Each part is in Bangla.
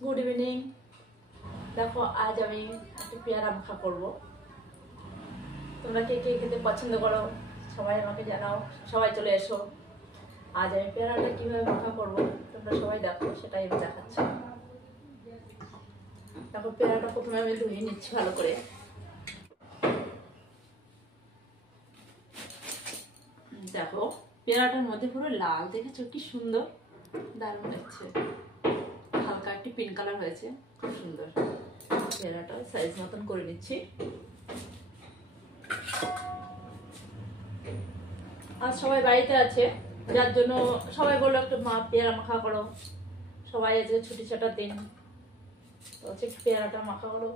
Good evening. দেখো আজ আমি একটা পেয়ারা মাখা করবো। তোমরা কে কে খেতে পছন্দ করো সবাই আমাকে জানাও, সবাই চলে এসো। আজ আমি পেয়ারাটা কিভাবে মাখা করবো তোমরা সবাই দেখো, সেটাই আমি দেখাচ্ছি। দেখো পেয়ারাটা প্রথমে আমি ধুয়ে নিচ্ছি ভালো করে। দেখো পেয়ারাটার মধ্যে পুরো লাল, দেখেছো কি সুন্দর, দারুণ লাগছে। হালকা একটি পিঙ্ক কালার হয়েছে, খুব সুন্দর। পেয়ারাটা সাইজ মতন করে নিচ্ছি। আজ সবাই বাড়িতে আছে, যার জন্য সবাই বললো একটু পেয়ারা মাখা করো। সবাই আজকে ছুটি ছাটার দিন, তো হচ্ছে পেয়ারাটা মাখা করো,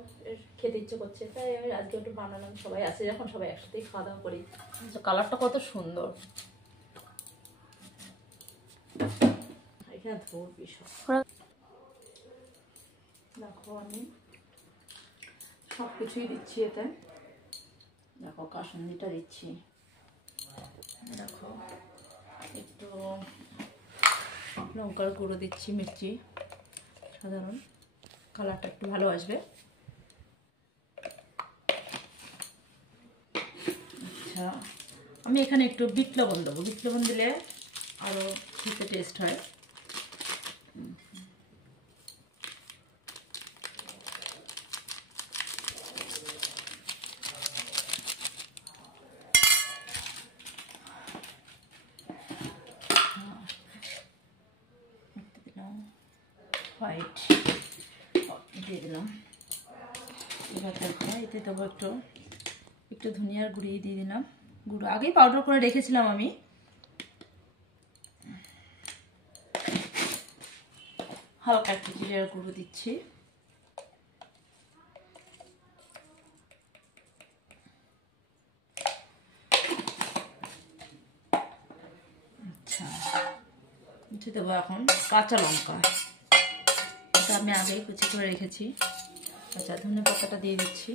খেতে ইচ্ছে করছে, তাই আমি আজকে একটু বানালাম। সবাই আছে যখন সবাই একসাথেই খাওয়া দাওয়া করি। কালারটা কত সুন্দর, এখানে ধোর বিষয়। দেখো আমি সব কিছুই দিচ্ছি এতে। দেখো কাসুন্দিটা দিচ্ছি, দেখো একটু লঙ্কার গুঁড়ো দিচ্ছি, মির্চি সাধারণ, কালারটা একটু ভালো আসবে। আচ্ছা আমি এখানে একটু বিট লবণ দেবো, বিট লবণ দিলে আরও খেতে টেস্ট হয়। হোয়াইট দিয়ে দিলাম। এবার দেখো এতে দেবো একটু একটু ধনিয়ার গুঁড়ি দিয়ে দিলাম। গুঁড়ো আগেই পাউডার করে রেখেছিলাম আমি। হালকা একটু জিরার গুঁড়ো দিচ্ছি। আচ্ছা দিতে দেবো এখন কাঁচা লঙ্কা, এটা আমি আগেই কুচি করে রেখেছি। আচ্ছা ধনে পাতাটা দিয়ে দিচ্ছি।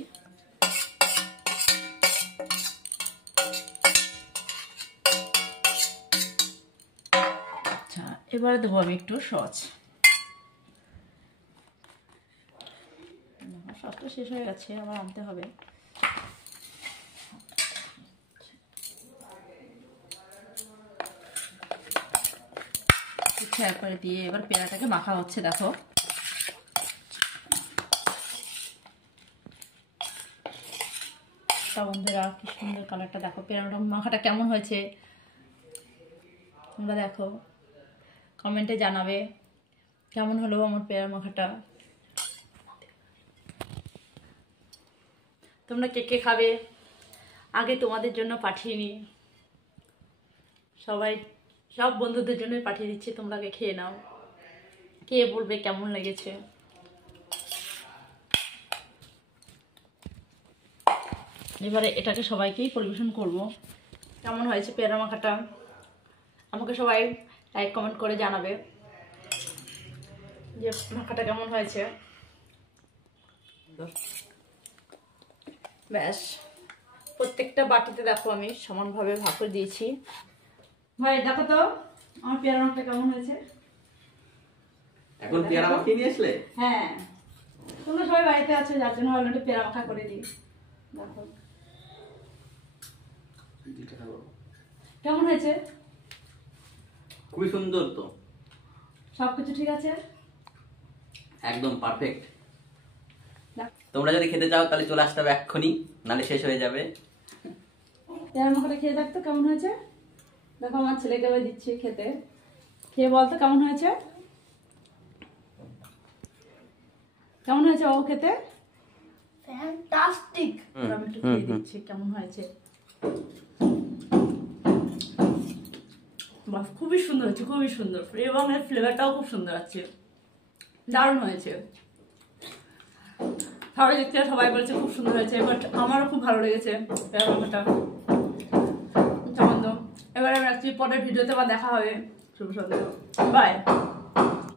আচ্ছা এবারে দেবো আমি একটু সস। সসটা শেষ হয়ে গেছে, আবার আনতে হবে। একবারে দিয়ে এবার পেয়ারাটাকে মাখা হচ্ছে। দেখো বন্ধুরা কি সুন্দর কালারটা, দেখো পেয়ারাটা মাখাটা কেমন হয়েছে তোমরা দেখো, কমেন্টে জানাবে কেমন হলো আমার পেয়ারা মাখাটা। তোমরা কে কে খাবে আগে তোমাদের জন্য পাঠিয়ে নি, সব বন্ধুদের জন্য পাঠিয়ে দিচ্ছি, তোমরা আগে খেয়ে নাও, কে বলবে কেমন লেগেছে। এবারে এটাকে সবাইকেই পরিবেশন করব। কেমন হয়েছে পেয়ারা মাখাটা আমাকে সবাই লাইক কমেন্ট করে জানাবে যে মাখাটা কেমন হয়েছে। ব্যাস প্রত্যেকটা বাটিতে দেখো আমি সমানভাবে ভাগ করে দিয়েছি। ভাই দেখো তো আমার পেয়ারা মাখাটা কেমন হয়েছে। এখন পেয়ারা মাখা নিয়ে আসলে? হ্যাঁ তোমরা সবাই বাড়িতে আছো, যার জন্য ভাবলাম একটু পেয়ারা মাখা করে দিই। দেখো কেমন হয়েছে, খুবই সুন্দর তো, সবকিছু ঠিক আছে, একদম পারফেক্ট। তোমরা যদি খেতে চাও তাহলে চলে আসতে হবে এক্ষুনি, নালে শেষ হয়ে যাবে। পেয়ারা মাখাটা খেয়ে দেখতো কেমন হয়েছে। দেখো আমার ছেলেকে এবার দিচ্ছি খেতে, খেয়ে বলতো কেমন হয়েছে, কেমন হয়েছে ও খেতে। ফ্যান্টাস্টিক। আমি একটু খেয়ে দিচ্ছি কেমন হয়েছে। বাহ খুবই সুন্দর হয়েছে, খুবই সুন্দর, এবং এর ফ্লেভারটাও খুব সুন্দর আছে, দারুণ হয়েছে। সবাই দেখতে সবাই বলছে খুব সুন্দর হয়েছে, বাট আমারও খুব ভালো লেগেছে পেয়ারা মাখাটা। এবারে আমি রাখছি, পরের ভিডিওতে আবার দেখা হবে। শুভ সন্ধ্যা, বাই।